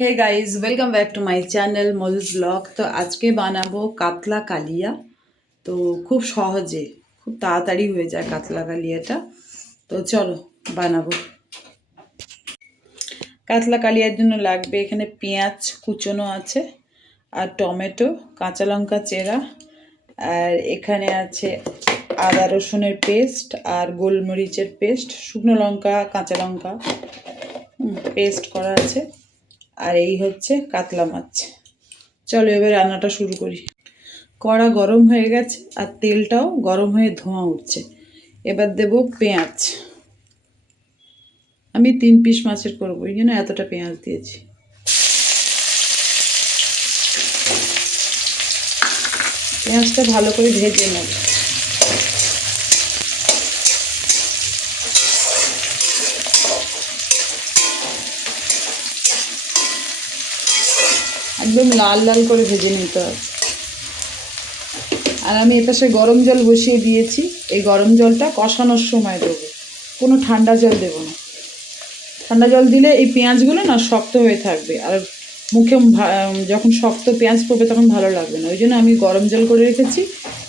Hey guys welcome back to my channel Madhu's blog. তো আজকে বানাবো কাতলা কালিয়া। তো খুব সহজে খুব তাড়াতাড়ি হয়ে যায় কাতলা কালিয়াটা। তো চলো বানাবো। কাতলা কালিয়ার জন্য লাগবে এখানে পেঁয়াজ কুচোনো আছে, আর টমেটো, কাঁচা লঙ্কা চেরা, আর এখানে আছে আদা রসুনের পেস্ট আর গোলমরিচের পেস্ট, শুকনো লঙ্কা কাঁচা লঙ্কা পেস্ট করা আছে। আর এই হচ্ছে কাতলা মাছ। চলো এবার রান্নাটা শুরু করি। কড়া গরম হয়ে গেছে আর তেলটাও গরম হয়ে ধোঁয়া উঠছে। এবার দেব পেঁয়াজ। আমি 3 পিস মাছের করবো, এই জন্য এতটা পেঁয়াজ দিয়েছি। পেঁয়াজটা ভালো করে ভেজে নেব। একদম লাল লাল করে ভেজে নিতে হবে। আর আমি এপাশে গরম জল বসিয়ে দিয়েছি। এই গরম জলটা কষানোর সময় দেবো, কোনো ঠান্ডা জল দেবো না। ঠান্ডা জল দিলে এই পেঁয়াজগুলো না শক্ত হয়ে থাকবে, আর মুখে যখন শক্ত পেঁয়াজ পড়বে তখন ভালো লাগবে না। ওই জন্য আমি গরম জল করে রেখেছি।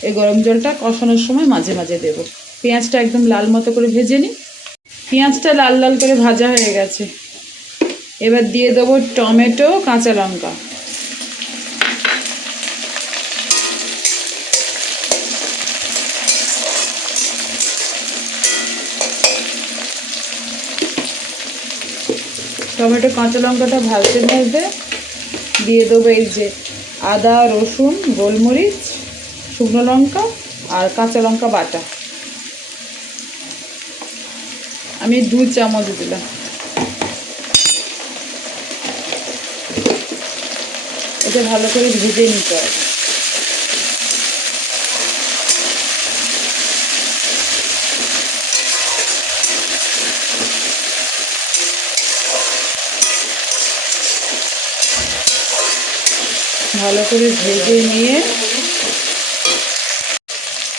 এই গরম জলটা কষানোর সময় মাঝে মাঝে দেবো। পেঁয়াজটা একদম লাল মতো করে ভেজে নিই। পেঁয়াজটা লাল লাল করে ভাজা হয়ে গেছে। এবার দিয়ে দেবো টমেটো, কাঁচা লঙ্কা। টমেটো কাঁচা লঙ্কাটা ভাজতে ভাজতে দিয়ে দেবো এই যে আদা রসুন গোলমরিচ শুকনো লঙ্কা আর কাঁচা লঙ্কা বাটা। আমি 2 চামচ দিলাম। এটা ভালো করে ভেজে নিতে হবে। ভালো করে ভেজে নিয়ে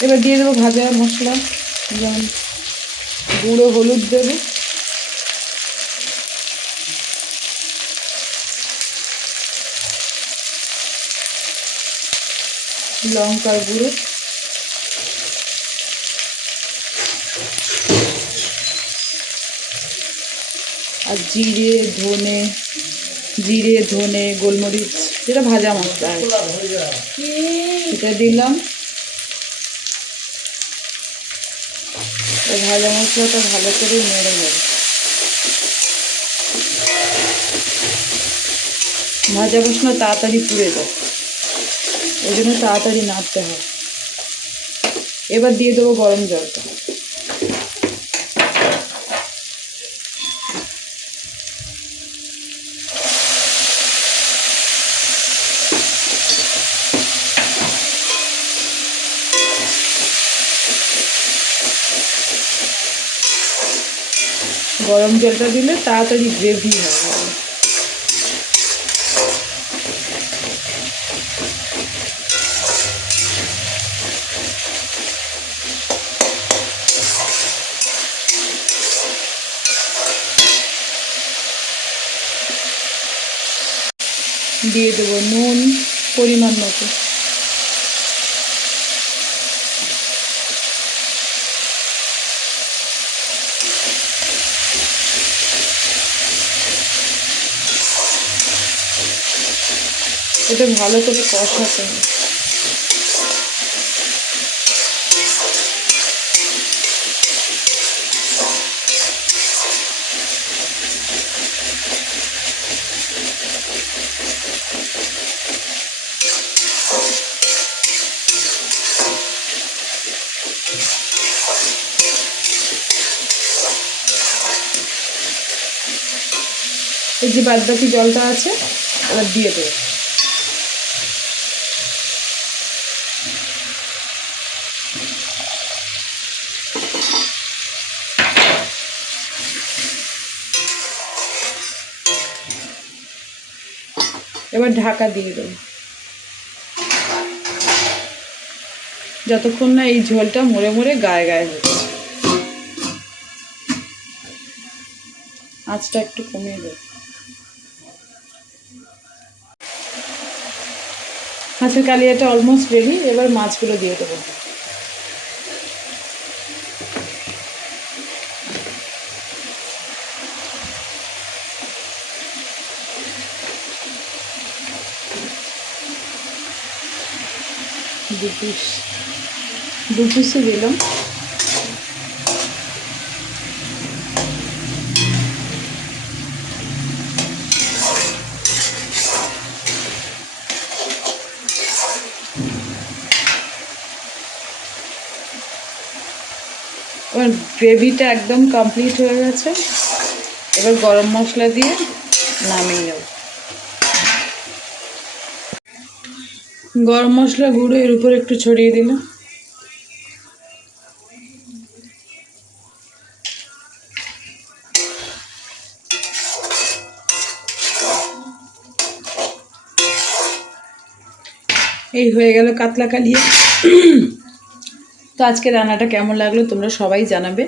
এবার দিয়ে দেবো ভাজা মশলা, যেমন গুঁড়ো হলুদ দেবো, লঙ্কার গুঁড়ো, আর জিরে ধনে গোলমরিচ, যেটা ভাজা মশলা সেটা দিলাম। ভাজা মশলাটা ভালো করে নেড়ে নেব। ভাজা মশলা তাড়াতাড়ি পুড়ে যায়, ওই জন্য তাড়াতাড়ি নাড়তে হয়। এবার দিয়ে দেবো গরম জলটা। গরম জলটা দিলে তাড়াতাড়ি গ্রেভি হয়। দিয়ে দেবো নুন পরিমাণ মতো। এটা ভালো করে কষাতে হবে। এই যে বাদবাকি জলটা আছে এবার দিয়ে দেবো। এবার ঢাকা দিয়ে দেবো যতক্ষণ না এই ঝোলটা মরে মরে গায়ে গায়ে হচ্ছে। আঁচটা একটু কমিয়ে দেবো। মাছের কালিয়াটা অলমোস্ট রেডি। এবার মাছগুলো দিয়ে দেবো। দু পিসই দিলাম। এবার গ্রেভিটা একদম কমপ্লিট হয়ে গেছে। এবার গরম মশলা দিয়ে নামিয়ে নেব। গরম মশলা গুঁড়ো এর উপর একটু ছড়িয়ে দিলাম। এই হয়ে গেল কাতলা কালিয়া। তো আজকে রান্নাটা কেমন লাগলো তোমরা সবাই জানাবে,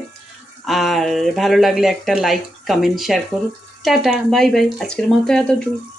আর ভালো লাগলে একটা লাইক কমেন্ট শেয়ার করো। টাটা বাই বাই, আজকের মতো এতটুকু।